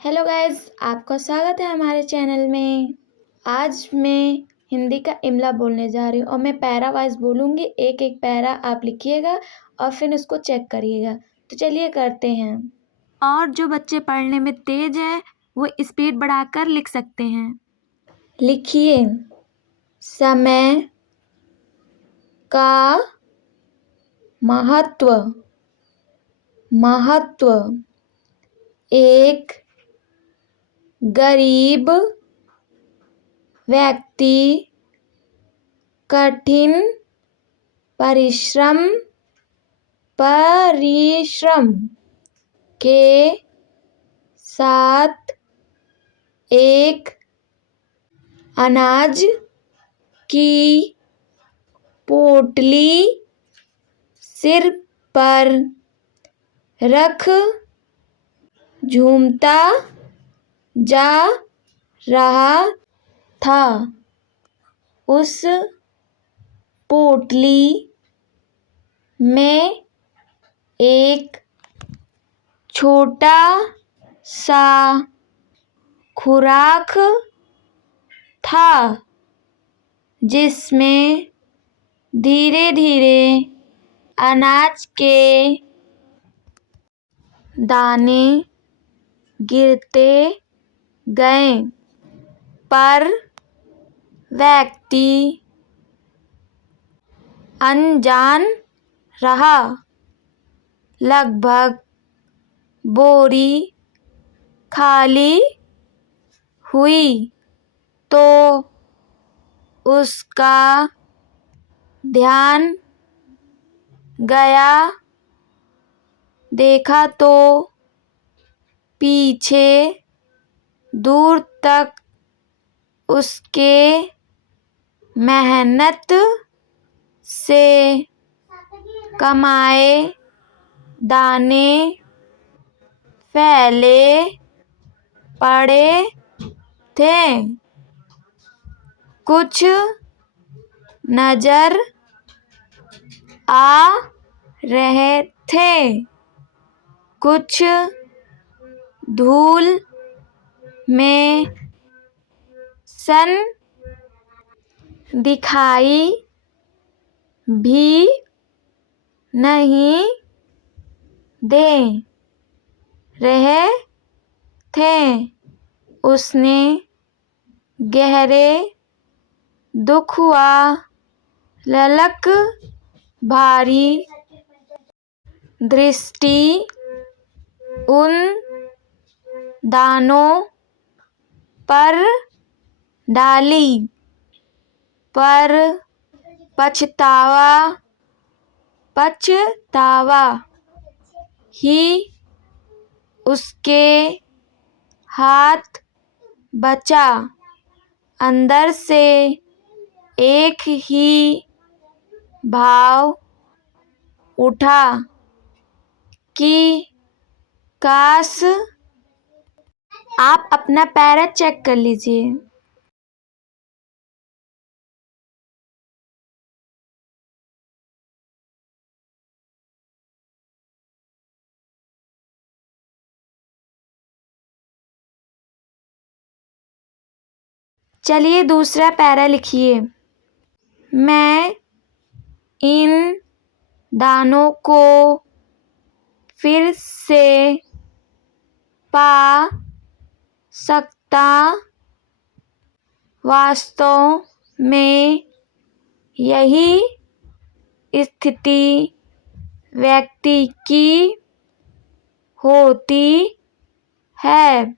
Hello guys, आपका स्वागत है हमारे चैनल में। आज मैं हिंदी का इमला बोलने जा रही हूँ और मैं पैरा वाइज बोलूँगी। एक एक पैरा आप लिखिएगा और फिर उसको चेक करिएगा। तो चलिए करते हैं। और जो बच्चे पढ़ने में तेज हैं वो स्पीड बढ़ाकर लिख सकते हैं। लिखिए, समय का महत्व। एक गरीब व्यक्ति कठिन परिश्रम के साथ एक अनाज की पोटली सिर पर रख झूमता जा रहा था। उस पोटली में एक छोटा सा खुराक था जिसमें धीरे धीरे अनाज के दाने गिरते गए, पर व्यक्ति अनजान रहा। लगभग बोरी खाली हुई तो उसका ध्यान गया। देखा तो पीछे दूर तक उसके मेहनत से कमाए दाने फैले पड़े थे। कुछ नजर आ रहे थे, कुछ धूल में सन दिखाई भी नहीं दे रहे थे। उसने गहरे दुख हुआ। ललक भारी दृष्टि उन दानों पर डाली, पर पछतावा ही उसके हाथ बचा। अंदर से एक ही भाव उठा कि काश। आप अपना पैरा चेक कर लीजिए। चलिए दूसरा पैरा लिखिए। मैं इन दानों को फिर से पा सकता। वास्तव में यही स्थिति व्यक्ति की होती है।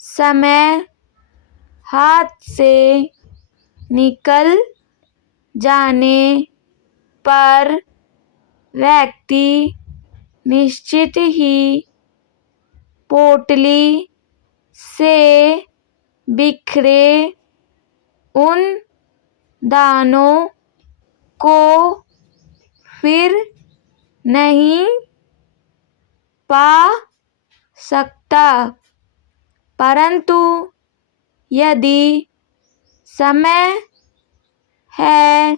समय हाथ से निकल जाने पर व्यक्ति निश्चित ही पोटली से बिखरे उन दानों को फिर नहीं पा सकता। परंतु यदि समय है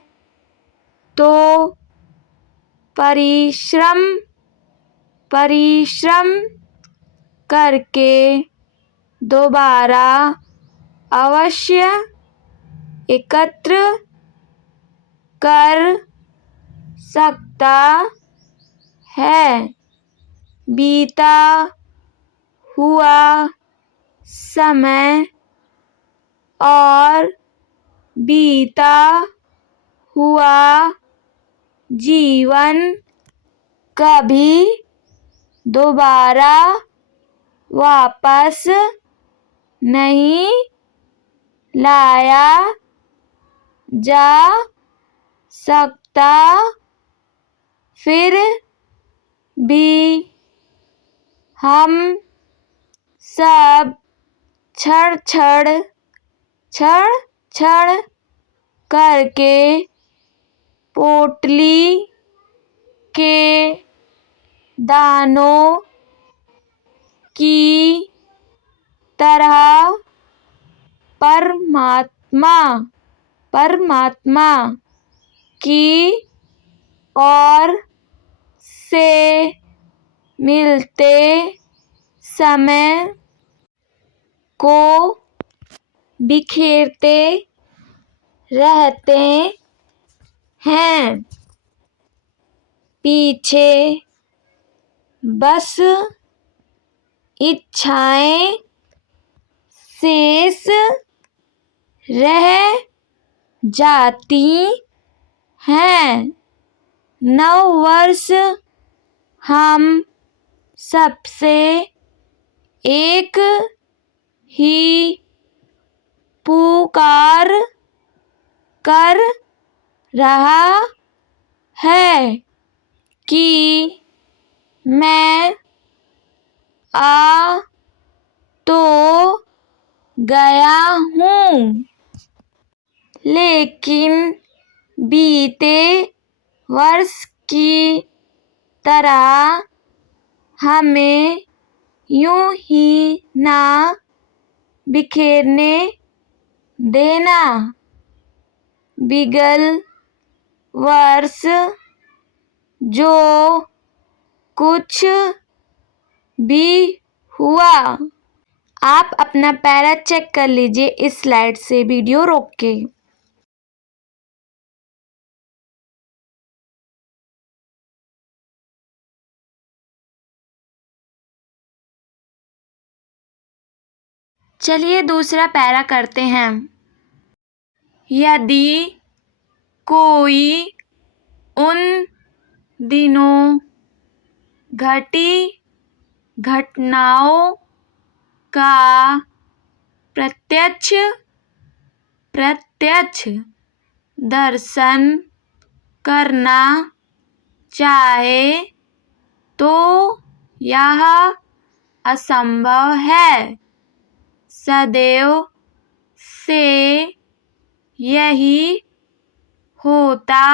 तो परिश्रम करके दोबारा अवश्य एकत्र कर सकता है। बीता हुआ समय और बीता हुआ जीवन कभी दोबारा वापस नहीं लाया जा सकता। फिर भी हम सब क्षण क्षण करके पोटली के दानों की तरह परमात्मा की ओर से मिलते समय को बिखेरते रहते हैं। पीछे बस इच्छाएं शेष रह जाती हैं। नववर्ष हम सबसे एक ही पुकार कर रहा है कि मैं आ तो गया हूँ, लेकिन बीते वर्ष की तरह हमें यूं ही ना बिखेरने देना। बिगल वर्ष जो कुछ भी हुआ, आप अपना पैरा चेक कर लीजिए इस स्लाइड से वीडियो रोक के। चलिए दूसरा पैरा करते हैं। यदि कोई उन दिनों घटी घटनाओं का प्रत्यक्ष दर्शन करना चाहे तो यह असंभव है। सदैव से यही होता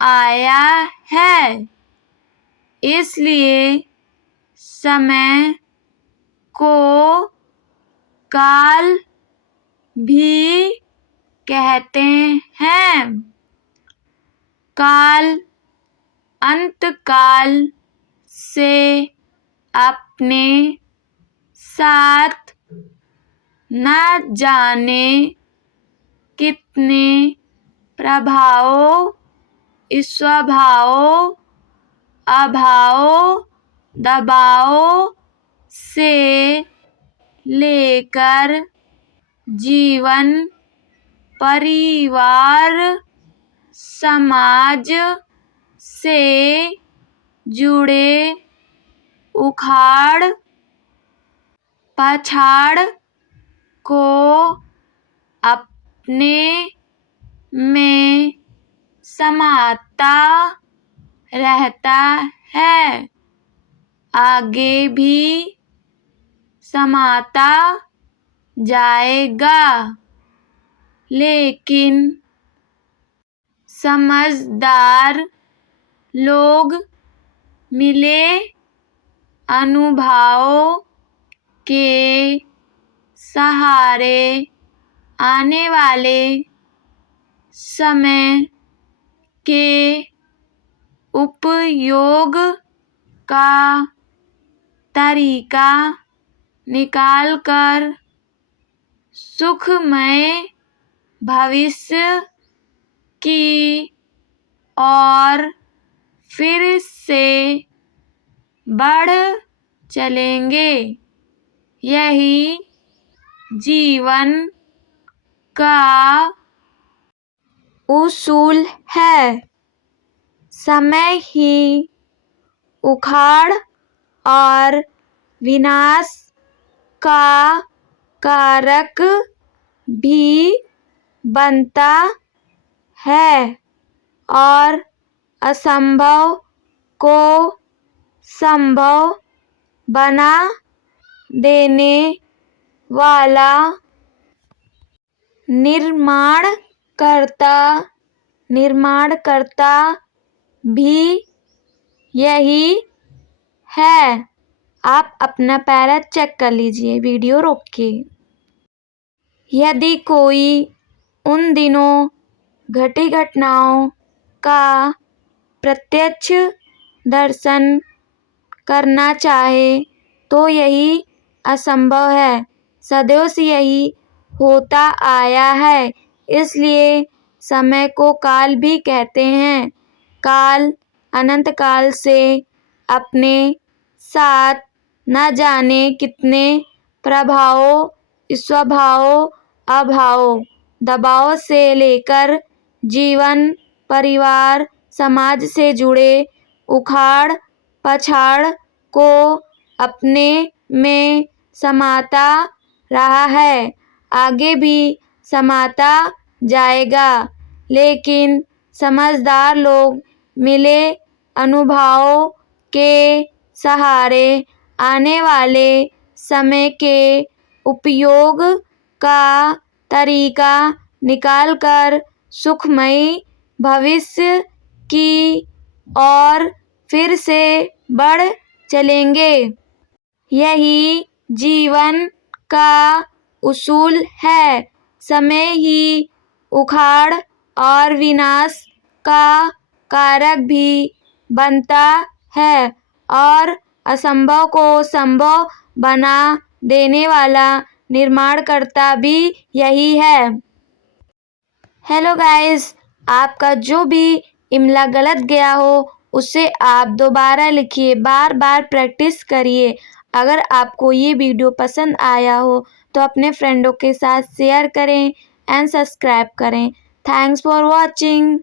आया है। इसलिए समय को काल भी कहते हैं। काल अंतकाल से अपने साथ न जाने कितने प्रभावों, स्वभावों, अभावों, दबावों से लेकर जीवन, परिवार, समाज से जुड़े उखाड़ पछाड़ को अपने में समाता रहता है, आगे भी समाता जाएगा। लेकिन समझदार लोग मिले अनुभवों के सहारे आने वाले समय के उपयोग का तरीका निकालकर सुखमय भविष्य की ओर फिर से बढ़ चलेंगे। यही जीवन का उसूल है। समय ही उखाड़ और विनाश का कारक भी बनता है और असंभव को संभव बना देने वाला निर्माणकर्ता भी यही है। आप अपना पैरा चेक कर लीजिए, वीडियो रोक के। यदि कोई उन दिनों घटी घटनाओं का प्रत्यक्ष दर्शन करना चाहे तो यही असंभव है। सदियों से यही होता आया है। इसलिए समय को काल भी कहते हैं। काल अनंत काल से अपने साथ न जाने कितने प्रभावों, स्वभावों, अभावों, दबाव से लेकर जीवन, परिवार, समाज से जुड़े उखाड़ पछाड़ को अपने में समाता रहा है, आगे भी समाता जाएगा। लेकिन समझदार लोग मिले अनुभवों के सहारे आने वाले समय के उपयोग का तरीका निकालकर सुखमयी भविष्य की ओर फिर से बढ़ चलेंगे। यही जीवन का उसूल है। समय ही उखाड़ और विनाश का कारक भी बनता है और असंभव को संभव बना देने वाला निर्माणकर्ता भी यही है। हेलो गाइस, आपका जो भी इमला गलत गया हो उसे आप दोबारा लिखिए, बार बार प्रैक्टिस करिए। अगर आपको ये वीडियो पसंद आया हो तो अपने फ्रेंडों के साथ शेयर करें एंड सब्सक्राइब करें। Thanks for watching.